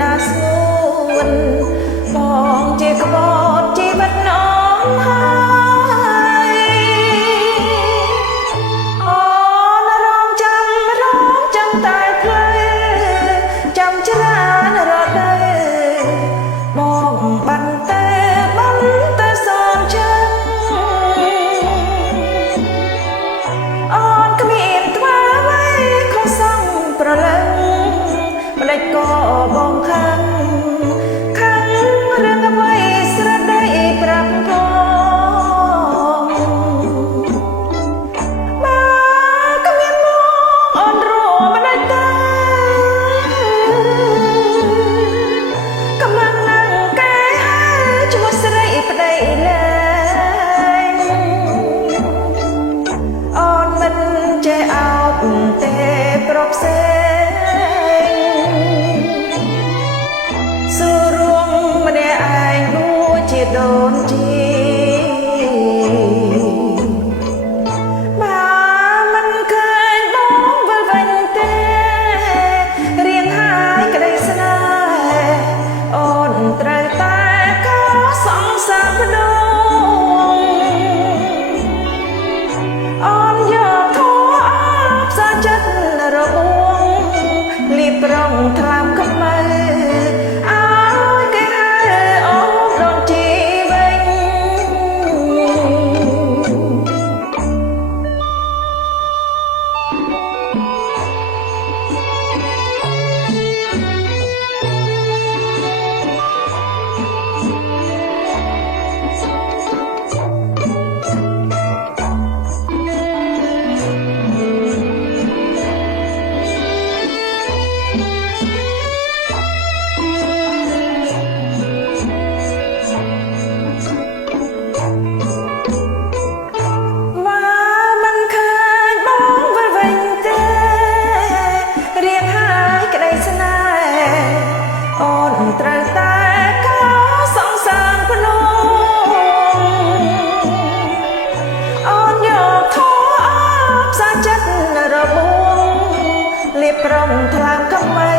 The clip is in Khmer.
ណាស្ងួនបងជាក្បត់ជីវិតน้องហើយអូនរងចាំតែផ្លូវចាំច្រើនរត់ទៅបងបានតែសនចឹងអូនគ្មានថ្មអ្វីខុសសងប្រលឹងម្ដេចក៏បងខឹងរឿងអ្វីស្រដីប្រាប់ផងបើក៏មានមកអូនរួមម្ដេចទៅកំឡុងនឹងគេហើយឈ្មោះស្រីប្តីលែងអូនមិនចេះអោបទេប្រកផ្សេងសូរួមម្នាក់ឯងដូចជាដូនជីបើមិនឃើញបងវិលវិញទេរៀងហើយក្តីស្នេហ៍អូនត្រូវតែខកសង្សារភ្នំអូនយកធម៌អបសាចិត្តរបងលៀបប្រងថ្លាមខ្មៅឲ្យគេហៅអូនដូនជីវិញ មិនឃើញបងវិលវិញទេរៀងហើយក្តីស្នេហ៍អូនត្រូវតែខកសង្សារភ្នំអូនយកធម៌អបសាចិត្តរបងលៀបប្រងថ្លើមខ្មៅ